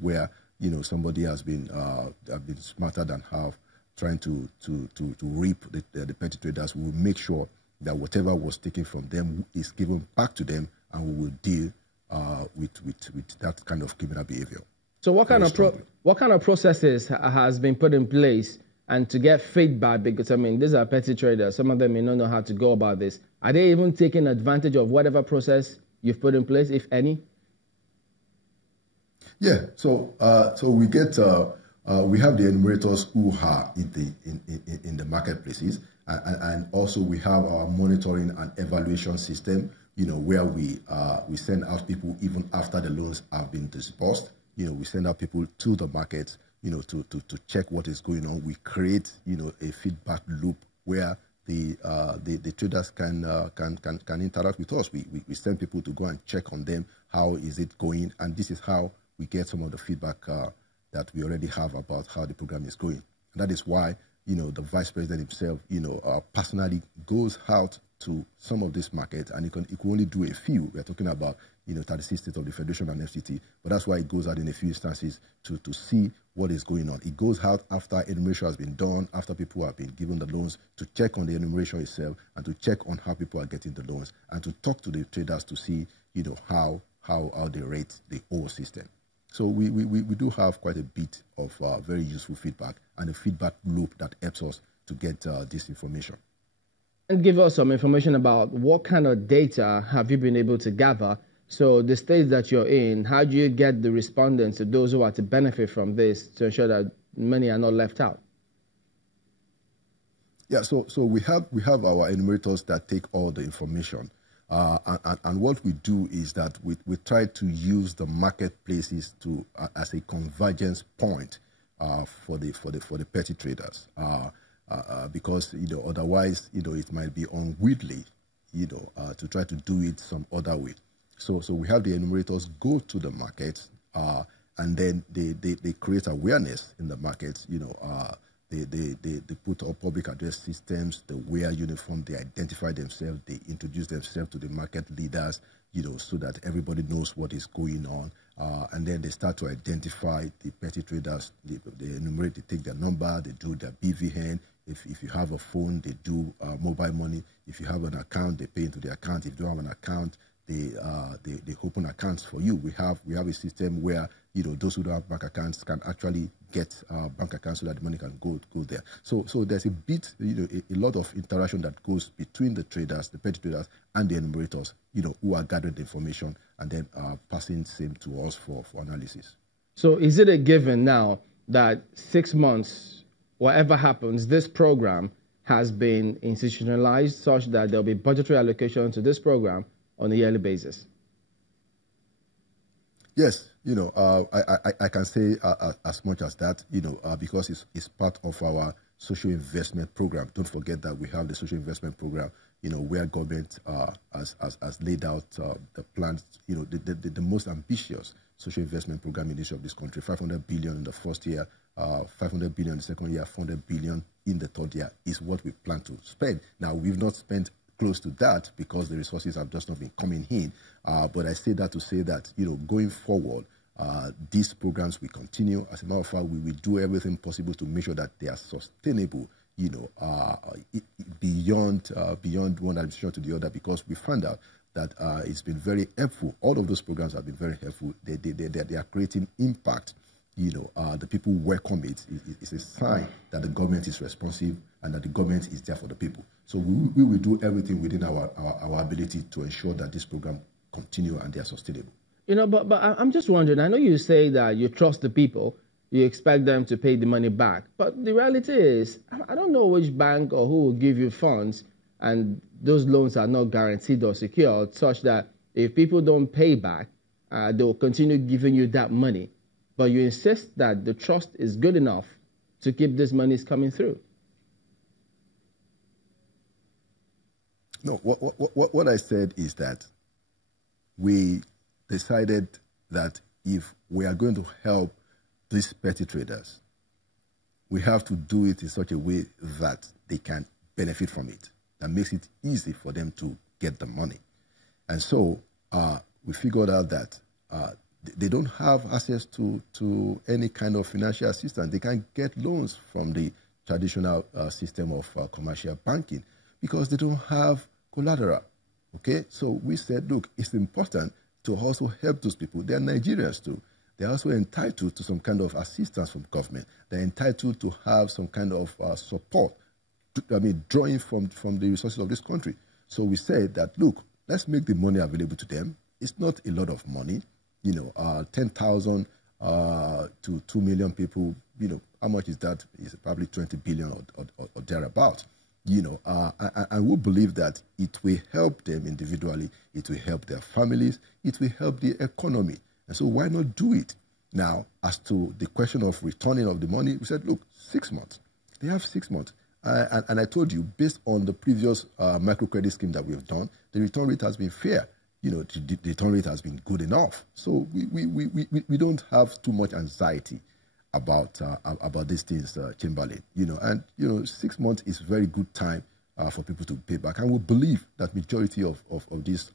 where somebody has been smarter than half, trying to reap the petty traders. We will make sure that whatever was taken from them is given back to them, and we will deal with that kind of criminal behavior. So what kind of processes has been put in place and to get feedback? Because I mean, these are petty traders. Some of them may not know how to go about this. Are they even taking advantage of whatever process you've put in place, if any? Yeah. So we get we have the enumerators who are in the marketplaces, and also we have our monitoring and evaluation system. Where we send out people even after the loans have been disbursed. We send out people to the market, to check what is going on. We create, a feedback loop where the traders can interact with us. We send people to go and check on them. How is it going? And this is how we get some of the feedback that we already have about how the program is going. And that is why, the vice president himself, personally goes out to some of these markets, and he can only do a few. We're talking about 36 states of the Federation and FCT, but that's why it goes out in a few instances to see what is going on. It goes out after enumeration has been done, after people have been given the loans, to check on the enumeration itself and to check on how people are getting the loans, and to talk to the traders to see how they rate the whole system. So we do have quite a bit of very useful feedback, and a feedback loop that helps us to get this information. And give us some information about what kind of data have you been able to gather. So the states that you're in, how do you get the respondents, to those who are to benefit from this, to ensure that many are not left out? Yeah, so we have our enumerators that take all the information. And what we do is that we try to use the marketplaces as a convergence point for the petty traders, because otherwise it might be unwieldy to try to do it some other way. So we have the enumerators go to the market, and then they create awareness in the market. They put up public address systems, they wear uniform, they identify themselves, they introduce themselves to the market leaders, so that everybody knows what is going on. And then they start to identify the petty traders. They enumerate, they take their number, they do their BVN. If you have a phone, they do mobile money. If you have an account, they pay into the account. If you don't have an account, they open accounts for you. We have a system where those who don't have bank accounts can actually get bank accounts so that the money can go there. So there's a lot of interaction that goes between the traders, the petty traders, and the enumerators, who are gathering the information and then passing same to us for analysis. So is it a given now that 6 months, whatever happens, this program has been institutionalized such that there'll be budgetary allocation to this program on a yearly basis? Yes, I can say as much as that, because it's part of our social investment program. Don't forget that we have the social investment program, where government has laid out the plans, the most ambitious social investment program in the history of this country. 500 billion in the first year, 500 billion in the second year, 400 billion in the third year is what we plan to spend. Now, we've not spent close to that because the resources have just not been coming in. But I say that to say that, going forward, these programs will continue. As a matter of fact, we will do everything possible to make sure that they are sustainable, beyond one administration to the other, because we found out that it's been very helpful. All of those programs have been very helpful. They are creating impact. The people welcome it. It's a sign that the government is responsive and that the government is there for the people. So we will do everything within our ability to ensure that this program continue and they are sustainable. But I'm just wondering, I know you say that you trust the people, you expect them to pay the money back, but the reality is, I don't know which bank or who will give you funds, and those loans are not guaranteed or secured, such that if people don't pay back, they will continue giving you that money. But you insist that the trust is good enough to keep these monies coming through. No, what I said is that we decided that if we are going to help these petty traders, we have to do it in such a way that they can benefit from it. That makes it easy for them to get the money. And so we figured out that they don't have access to any kind of financial assistance. They can't get loans from the traditional system of commercial banking because they don't have collateral. Okay, so we said, look, it's important to also help those people. They're Nigerians too. They're also entitled to some kind of assistance from government. They're entitled to have some kind of support, drawing from the resources of this country. So we said that, look, let's make the money available to them. It's not a lot of money. 10,000 to 2 million people, how much is that? It's probably 20 billion or thereabout. I will believe that it will help them individually, it will help their families, it will help the economy. And so why not do it? Now, as to the question of returning of the money, we said, look, 6 months. They have 6 months. And I told you, based on the previous microcredit scheme that we have done, the return rate has been fair. The return rate has been good enough. So we don't have too much anxiety about these things, Chamberlain. 6 months is very good time for people to pay back. And we believe that majority of these